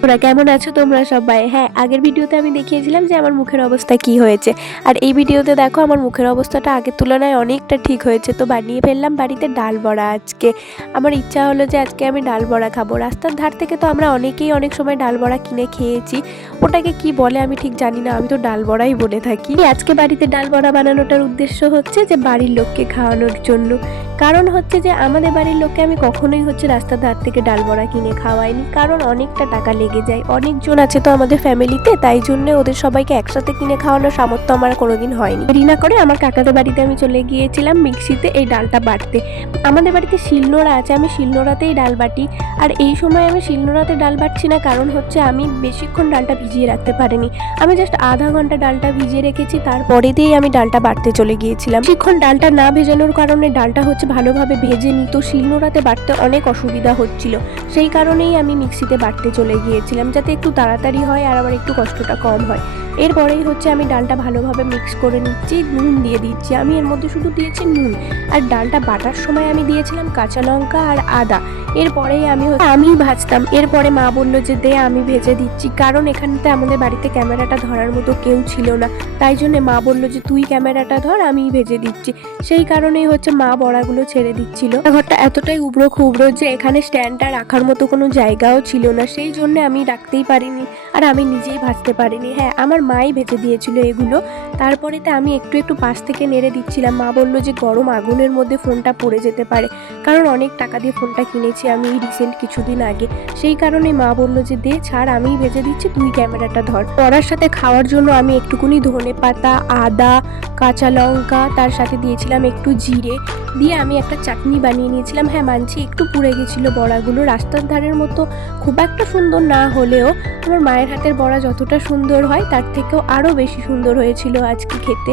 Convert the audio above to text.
তোমরা কেমন আছো তোমরা সবাই? হ্যাঁ, আগের ভিডিওতে আমি দেখিয়েছিলাম যে আমার মুখের অবস্থা কি হয়েছে, আর এই ভিডিওতে দেখো আমার মুখের অবস্থাটা আগের তুলনায় অনেকটা ঠিক হয়েছে। তো বানিয়ে ফেললাম বাড়িতে ডাল বড়া আজকে। আমার ইচ্ছা হলো যে আজকে আমি ডাল বড়া খাবো। রাস্তার ধার থেকে তো আমরা অনেকেই অনেক সময় ডাল বড়া কিনে খেয়েছি, ওটাকে কি বলে আমি ঠিক জানি না, আমি তো ডাল বড়াই বলে থাকি। আজকে বাড়িতে ডাল বড়া বানানোটার উদ্দেশ্য হচ্ছে যে বাড়ির লোককে খাওয়ানোর জন্য। কারণ হচ্ছে যে আমাদের বাড়ির লোককে আমি কখনোই রাস্তার ধার থেকে ডাল বড়া কিনে খাওয়াইনি, কারণ অনেকটা টাকা লেগে যায়। অনেকজন আছে তো আমাদের ফ্যামিলিতে, তাই জন্য ওদের সবাইকে একসাথে কিনে খাওয়ানোর সামর্থ্য আমার কোনোদিন হয়নি। দেরি না করে আমার কাকাদের বাড়িতে আমি চলে গিয়েছিলাম মিক্সিতে এই ডালটা বাটতে। আমাদের বাড়িতে শিলনোড়া আছে, আমি শিলনোড়াতেই ডাল বাটি। আর এই সময় আমি শিলনোড়াতে ডাল বাটছি না, কারণ হচ্ছে আমি বেশিক্ষণ ডালটা ভিজিয়ে রাখতে পারিনি। আমি জাস্ট আধা ঘন্টা ডালটা ভিজিয়ে রেখেছি, তারপরে দিয়েই আমি ডালটা বাটতে চলে গিয়েছিলাম। বেশিক্ষণ ডালটা না ভেজানোর কারণে ডালটা ভালোভাবে ভেজে নিত, শিলনোড়াতে বাটতে অনেক অসুবিধা হচ্ছিল। সেই কারণেই আমি মিক্সিতে বাটতে চলে গিয়েছিলাম, যাতে একটু তাড়াতাড়ি হয় আর আমার একটু কষ্টটা কম হয়। এরপরেই আমি ডালটা ভালোভাবে মিক্স করে নিচ্ছি, নুন দিয়ে দিচ্ছি। আমি এর মধ্যে শুধু দিয়েছি নুন, আর ডালটা বাটার সময় আমি দিয়েছিলাম কাঁচা লঙ্কা আর আদা। এরপরেই আমি ভাজতাম। এরপরে মা বলল যে দে আমি ভেজে দিচ্ছি, কারণ এখানতে আমাদের বাড়িতে ক্যামেরাটা ধরার মতো কেউ ছিল না, তাই জন্য মা বলল যে তুই ক্যামেরাটা ধর, আমি ভেজে দিচ্ছি। সেই কারণেই মা বড়াগুলো ছেড়ে দিচ্ছিল। ঘরটা এতটাই উবড়ো খুবড়ো যে এখানে স্ট্যান্ডটা রাখার মতো কোনো জায়গাও ছিল না, সেই জন্য আমি রাখতেই পারিনি, আর আমি নিজেই ভাজতে পারিনি। হ্যাঁ, আমার মাই ভেজে দিয়েছিল এগুলো। তারপরেতে আমি একটু একটু পাশ থেকে নেড়ে দিচ্ছিলাম। মা বলল যে গরম আগুনের মধ্যে ফোনটা পড়ে যেতে পারে, কারণ অনেক টাকা দিয়ে ফোনটা কিনেছি আমি এই রিসেন্ট কিছুদিন আগে। সেই কারণে মা বলল যে দে ছাড়, আমিই ভেজে দিচ্ছি, তুই ক্যামেরাটা ধর। পড়ার সাথে খাওয়ার জন্য আমি একটুকুনি ধনে পাতা, আদা, কাঁচা লঙ্কা, তার সাথে দিয়েছিলাম একটু জিরে দিয়ে আমি একটা চাটনি বানিয়ে নিয়েছিলাম। হ্যাঁ মানছি একটু পুড়ে গেছিলো বড়াগুলো, রাস্তার ধারের মতো খুব একটা সুন্দর না হলেও আমার মায়ের হাতের বড়া যতটা সুন্দর হয় তার থেকেও আরও বেশি সুন্দর হয়েছিল আজকে খেতে।